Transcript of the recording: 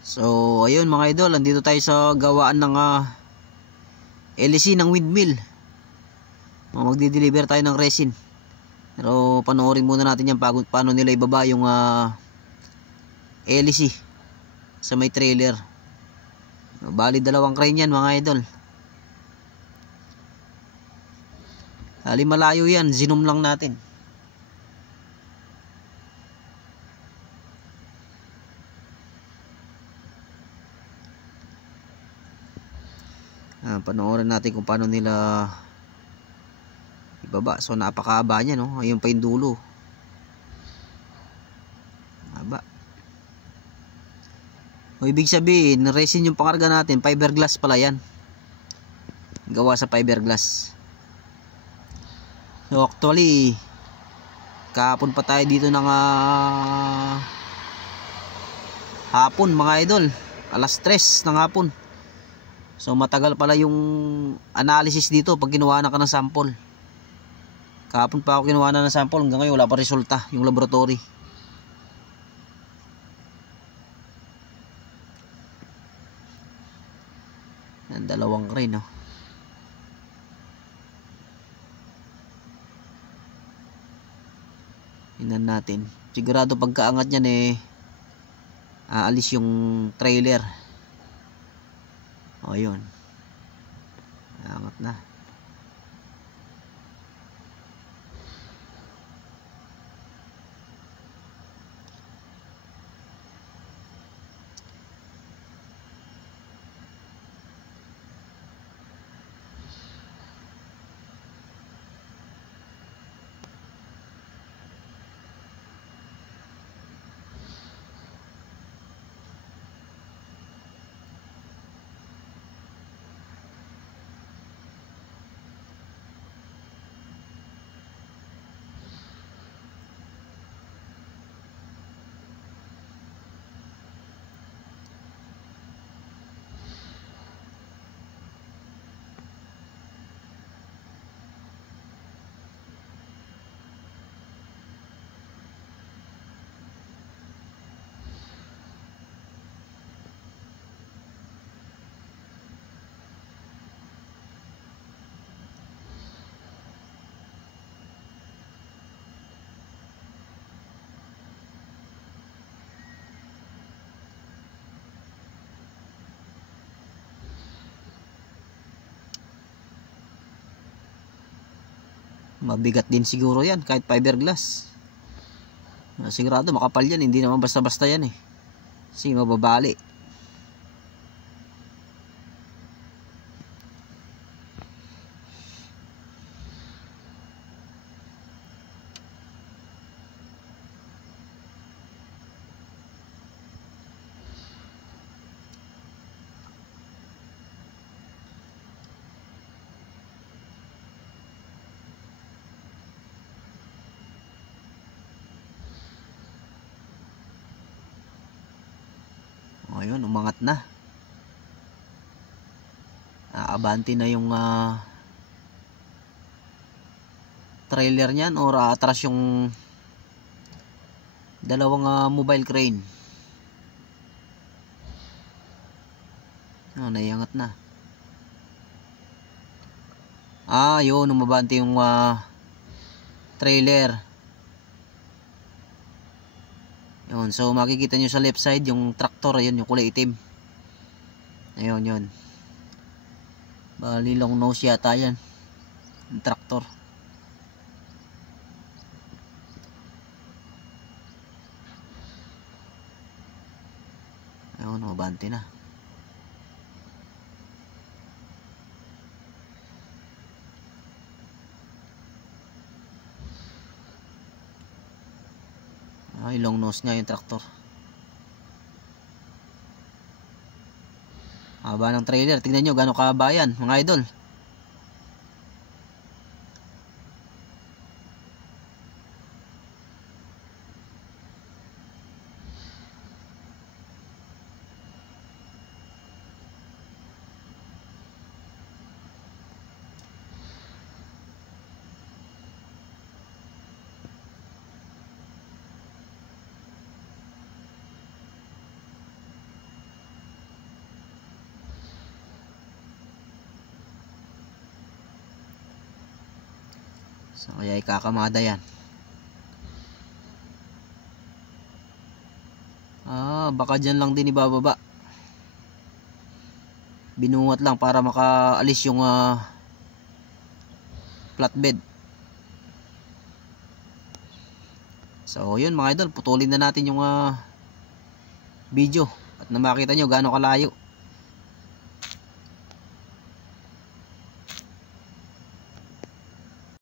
So ayun mga idol, andito tayo sa gawaan ng LC ng windmill. Magdi-deliver tayo ng resin. Pero panoorin muna natin yan paano nila ibaba yung LC sa may trailer. Bali 2 crane yan mga idol. Bali malayo yan, zoom lang natin. Panoorin natin kung paano nila ibaba. So napakahaba niya, no? Ayun pa yung dulo. Haba. O ibig sabihin, resin yung pangarga natin, fiberglass pala yan. Gawa sa fiberglass. So actually, kahapon pa tayo dito ng hapon mga idol. Alas 3 ng hapon. So matagal pala yung analysis dito pag kinuha na ka ng sample. Kahapon pa ako kinuha na ng sample, hanggang ngayon wala pa resulta yung laboratory. Yan, 2 crane, no? Tingnan natin. Sigurado pagkaangat niyan aalis yung trailer. O yun, angat na. Mabigat din siguro yan kahit fiberglass. Sigurado makapal yan, hindi naman basta-basta yan kasi mababali. Ayun, umangat na. Aabante na yung trailer niyan, or atras yung 2 mobile crane. Naiangat na. Yun, umabante yung trailer. Yun, so makikita nyo sa left side yung tractor, ayun yung kulay itim. Ayun, yun. Bali long nose yata yan, yung tractor. Ayun, mabante na. Long nose nga yung traktor. Haba ng trailer. Tingnan nyo gano'ng kahaba yan mga idol. So kaya ikakamada yan. Baka dyan lang din ibababa. Binuhat lang para makaalis yung flatbed. So yun mga idol, putulin na natin yung video at na makita nyo gaano kalayo